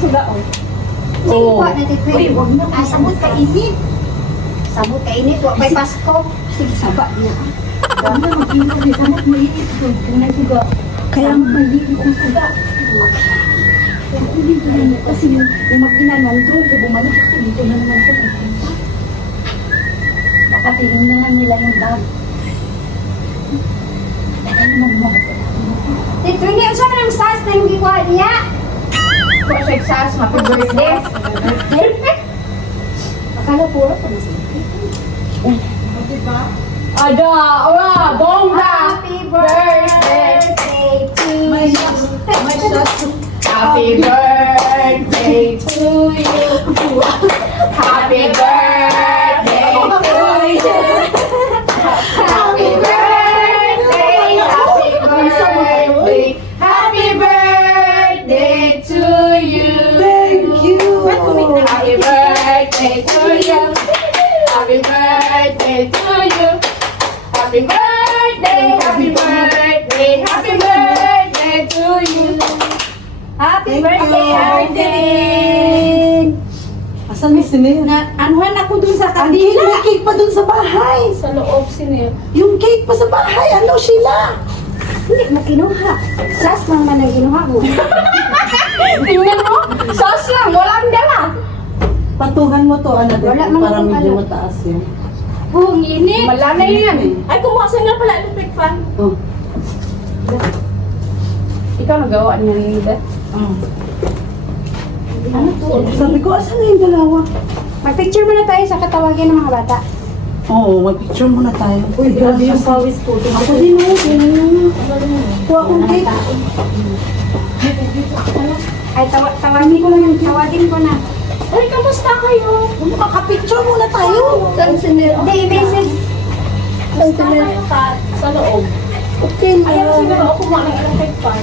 suga, oh. Oo. Uy, huwag na. sabot ka init. Sabot ka init, huwag may Pasko. Sige, saba niya. Huwag na mag-init kami. Samot maiit ko. Kung may suga. Kaya maliit kong suga. Kaya hindi ko na kasi yung mag-ina nandun. Kaya bumalik ako dito na naman ko. Baka tingin na nila yung bag. Dito, hindi siya ka ng sas na hindi ko niya. Kung siya sas, happy birthday. Akala puro pa na sila. Ada, ora, bongga. Happy birthday to you. Happy birthday to you. Happy birthday to you. Happy birthday, happy birthday, happy birthday to you. Thank you. Happy birthday to you. Happy birthday to you. Happy birthday, happy birthday, happy birthday to you. Happy Thank birthday, you. Arden! Asan ni Sinel? Anuhan ako dun sa Hindi, kanila. may cake pa dun sa bahay. Sa loob sinil. Yung cake pa sa bahay. Ano, Sheila? Hindi mo kinuha. Sas lang man ang kinuha mo. Tingnan mo, sauce lang, walang dala. Patuhan mo to, ano, Wala man para akong medyo ano. mataas yun. Buong init. Malala yan. Ay, kumuha sa nga pala electric fan. Oh. Ikaw nagawa niya nila. Oh. Ano to? Sabi ko, asan na yung dalawa? Mag-picture muna tayo sa katawagin ng mga bata. Oo, mag-picture muna tayo. Uy, grabe yung pawis ko. Ako din mo, kuha kong cake. Ay, tawagin ko na. Ay, kamusta kayo? Makapicture muna tayo. Hindi, i-message. Sa loob. Okay Ayan, na. siguro ako kumuha ng electric fan.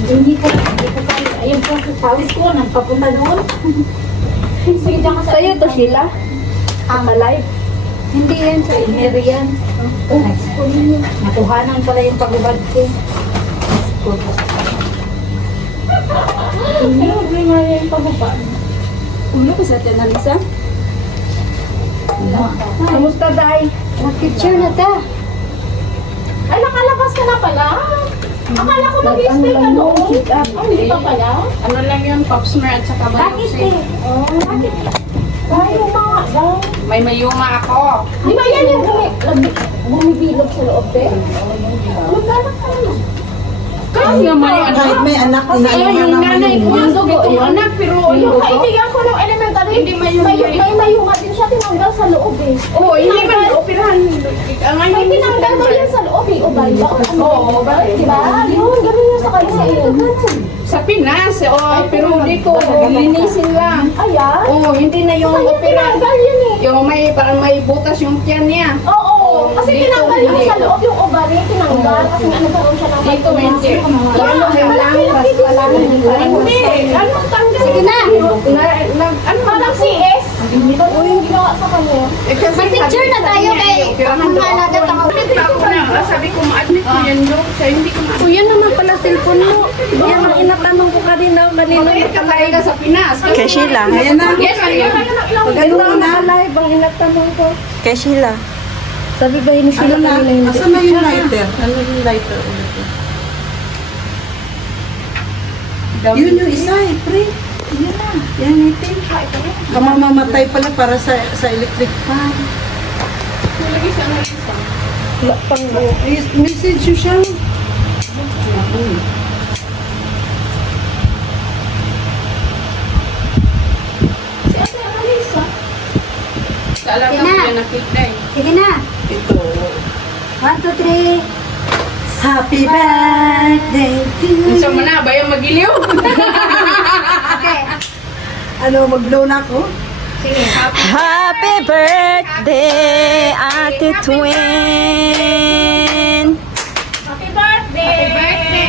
Hindi ko kaya. Ayun po, pawis ko, nagpapunta doon. Sige, diyan ka sa... Sa'yo to, Sheila? Live? Hindi yan, sa ineri yan. Natuhanan pala yung pagbabad ko. Pero may nga yung pababa. Ulo ko sa atin, Alisa. Kamusta, Day? Mag-picture na ta. Ay, nakalabas ka na pala. Akala ko mag-stay ka noon. Ay, hindi pa pala. Ano lang yun, pop smear at saka Bakit eh? Oh, bakit? Ay, mga daw. May mayuma ako. Di ba yan yung bumibilog sa loob, te? Magkano ka naman? Kasi nga may anak. Kahit may anak, Kasi inaano yung naman nanay ko, yun. yung dugo, yung anak, pero yung kaibigan ko ng elementary, hindi may mayuma din siya tinanggal sa loob eh. Oo, hindi man operahan. May tinanggal mo yan sa loob eh, ubay ba? Oo, ubay. Diba? Yun, gano'n yun sa kanya eh. Sa Pinas, pero dito, linisin lang. Ayan? Oo, hindi na yung opera. Tinanggal yun eh. Yung may, parang may butas yung tiyan niya. Oo, kasi tinanggal yung sa loob, yung ovary, tinanggal. Kasi nagkaroon siya ng dito, hindi. Ano lang, wala na hindi. Ano tanggal? Sige na. Ano parang CS? O yung ginawa sa kanya. Mag-picture na tayo kay ang halaga ako. Sabi ko, ma-admit ko yan, no? Kaya hindi ko ma-admit. Yan naman pala cellphone mo. Yan ang inatanong ko kanina. Mabait ka talaga sa Pinas. Kay Sheila. Ayan na. Yes, ayun. Pagano na. Live ang inatanong ko. Kay Sheila. Sabi ba yun Ano Sheila na? kanina hindi? Asan na yung lighter? Ano yung lighter ulit? Yun yung isa eh, pre. Yan na. Yan natin. Kamamamatay pala para sa electric fan. Nalagay sa ano isa. Message yun siya. Si Ate Alisa. Alam Sige na na. ko nakita eh. Sige na. Ito. 1, 2, 3. Happy birthday to you. Gusto mo na ba yung magiliw? Okay. Ano, mag-blow na ako? Sige, happy. Happy birthday, Ate Twin. Happy birthday! Happy birthday!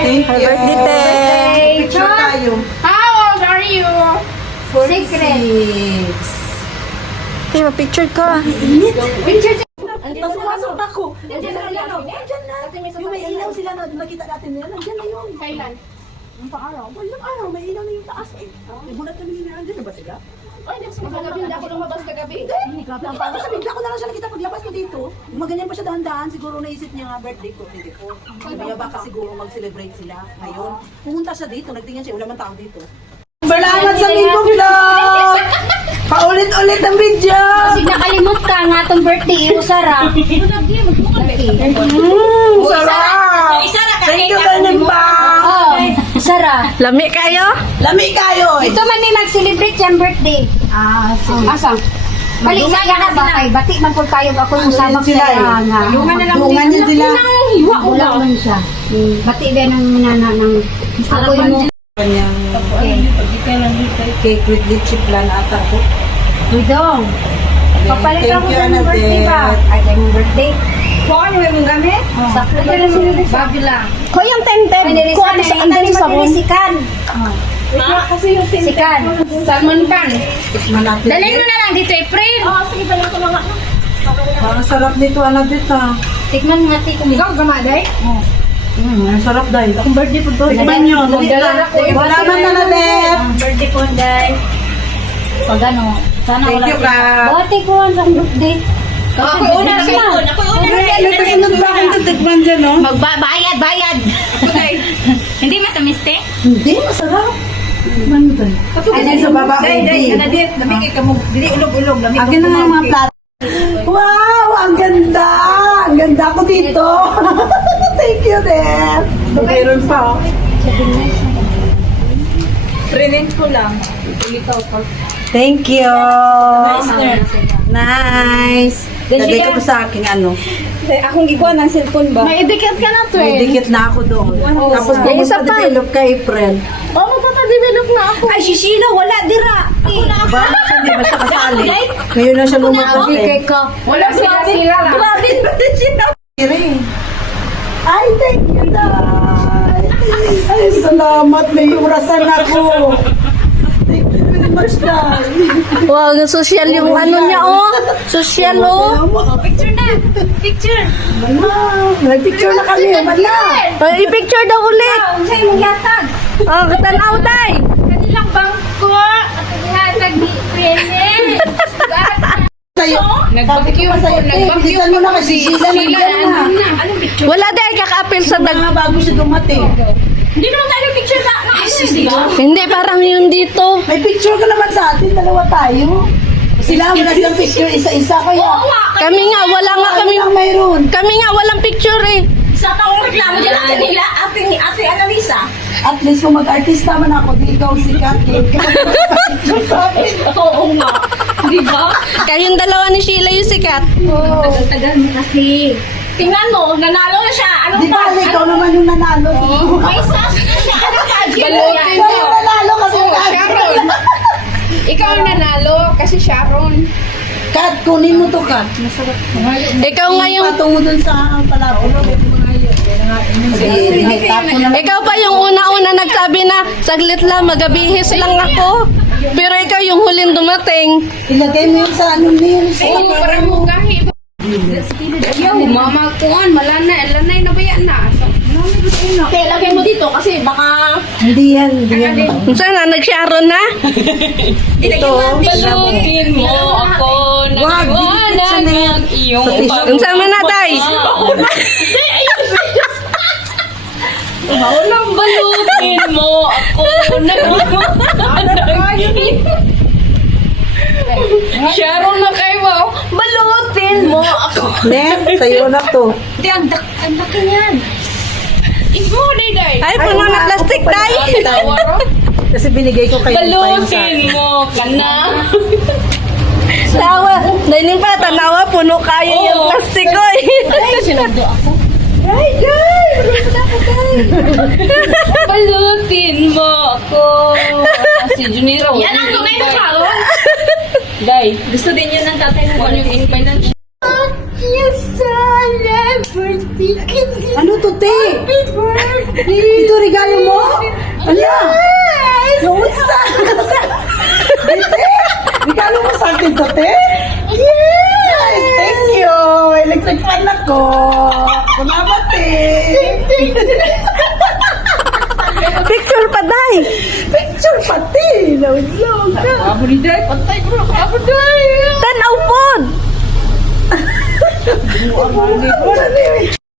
Thank Happy you. birthday, Tay. Picture tayo. How old are you? 46. Tay, ma-picture ka. Picture Pasok ako. Nandiyan na. Nandiyan na. Yung may ilaw sila na nakita natin nila. Nandiyan na yun. Kailan? Ang paaraw? Walang araw, may ilaw na yung taas eh. Nagulat kami ni Andyan na ba sila? Ay, next week kagabi, hindi ako lumabas kagabi. Hindi, lang pa. Kasi bigla ko na lang siya nakita paglabas ko dito. Gumaganyan pa siya dahan-dahan. Siguro naisip niya nga birthday ko. Hindi ko. Kaya baka siguro mag-celebrate sila ngayon. Pumunta siya dito. Nagtingin siya. Wala man tao dito. Salamat sa Miko Vlog! Paulit-ulit ang video! Kasi nakalimot ka nga itong birthday, Usara. Sarap! Thank you, Kanimba! Oh, Usara. Lami kayo? Lami kayo! Ito man may mag-celebrate yung birthday. Asa? Balik sa iya ba kay bati man pud kayo ako yung sabak sila eh. nga. Lungan na lang Lungan niya sila. hiwa ko Wala man siya. Bati ba ng nana ng ako yung Kanyang cake with litchi plan ata ko. Udong. Papalit Thank ako you, sa mong birthday ba? Anadette. Ay, kay mong birthday. Kuha niyo yung gamit? Sakto ka na sinunod sa bago lang. Ko yung temtem. Kuha niyo sa andali sa room. Sikan. Kasi yung temtem. Sikan. Salmon pan. Tikman natin. Dalhin mo na lang dito, April. Oo, sige, dala ko mga. Parang sarap nito, Anadette ha. Tikman nga ti kung Ikaw, gamaday? Ang sarap dahil. Akong birthday po to. Tikman nyo. Magdala ko. Wala man, Anadette. ang birthday ko day. Pag ano, sana Thank wala you, sila. Kap. Bati ko ang birthday. Ako una na kayo. Ako una na kayo. May kasunod ba akong titikman dyan, no? Bayad. Hindi matamis, te? Hindi, masarap. Tikman mo tayo. Ay, dyan sa baba. Anadette, namigay ka mo. Dili ulog-ulog. Akin na nga yung mga plato. Wow! Ang ganda! Ang ganda ko dito! Thank you, Dad! Mayroon pa, oh. Print ko lang. Ikaw pa. Thank you! Nice! Lagay ko po sa aking ano. Akong gikuha ng cellphone ba? May idikit ka na to May dikit na ako doon. Tapos May isa pa. pumunta-develop kay April. Oo, magpapadevelop na ako. Ay, si Sheila, wala dira. Bakit hindi ba siya kasali? Ngayon na siya lumabas eh. ka. Wala sila lang. Grabe na siya. Ay, thank you, Dad! Ay, salamat. May orasan ako. Thank you very much, Dad. Wow, social yung ano niya, oh. Social, oh. Picture na. Picture. Nag-picture na kami. Bala! Ay, i-picture daw ulit. Sa'yo mong yatag. Oh, tanaw, tay. Kanilang bangko. At ihatag ni Prene. Sa'yo. Nag-barbecue pa sa'yo. Bilisan mo na kasi Sheila nandiyan na. Anong picture? Wala dahil kaka-appeal sa dag... Mga bago siya dumating. Hindi naman tayo picture na. Di ba? Hindi, parang yun dito. May picture ka naman sa atin. Dalawa tayo. Sila wala silang picture. Isa-isa kaya. Oo nga. Kami nga, wala nga Kami kami... lang mayroon. Kami nga, walang picture eh. Sa taong reklamo dyan natin nila. Ate Annalisa. At least kung mag-artista man ako, di ikaw sikat. Picture sa akin. Oo nga. Di ba? Kayong dalawa ni Sheila yung sikat. Tagal mo kasi. Tingnan mo, nanalo na siya. Ano Di ba, ba? ikaw naman yung nanalo. May sash na siya. Ano ba? Ikaw yung nanalo kasi Sharon. Ikaw ang nanalo kasi Sharon. Kat, kunin mo to, Kat. Ikaw nga yung... Patungo dun sa palabo. Ikaw pa yung una-una nagsabi na saglit lang, magabihis lang ako. Pero ikaw yung huling dumating. Ilagay mo yung sa ano nil. Oo, para mo gahi. Ayaw, mama kuan, malanay na baya na. Kaya lagay mo dito kasi baka Hindi yan, hindi yan. Sana, nag-sharon na? Ito, balutin mo ako Wag, nagwanag ng iyong Ang sama na, tay. Walang balutin mo ako nagwanag. Sharon na kayo, wow. Balutin mo ako. Net, sa'yo na to. Hindi, ang laki niyan. Ikaw, Day. Ay, puno na plastic, tay. Kasi binigay ko kayo Balutin mo ka na. Tawa. Dahil pa, tanawa, puno kayo yung plastic ko eh. Balutin mo ako. Si Juniro. Yan ang tunay na tao. Day, gusto din yun ng tatay mo. Ano yung incline ng Ano to, te? Ito regalo mo? Ala! Kamusta? Te? Regalo mo sa akin to, te? Yes! Thank you! Electric fan ako! Salamat, te! Picture pa, day. Picture pati! Lawag-lawag ka. Abo ni Day, patay ko na. Abo Day. Tanaw pod. Ano yun?